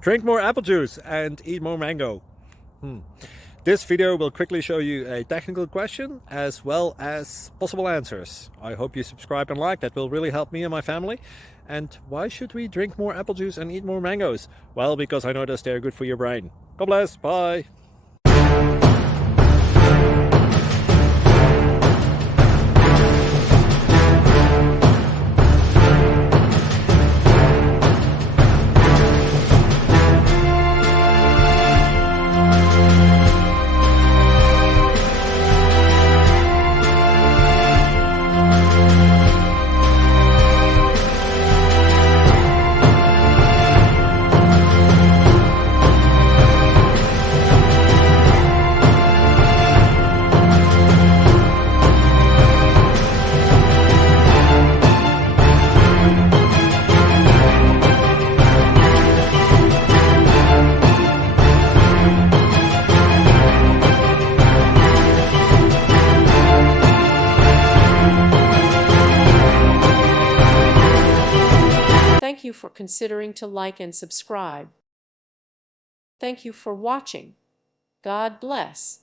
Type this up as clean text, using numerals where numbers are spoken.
Drink more apple juice and eat more mango. This video will quickly show you a technical question as well as possible answers. I hope you subscribe and like, that will really help me and my family. And why should we drink more apple juice and eat more mangoes? Well, because I noticed they're good for your brain. God bless, bye. Thank you for considering to like and subscribe. Thank you for watching. God bless.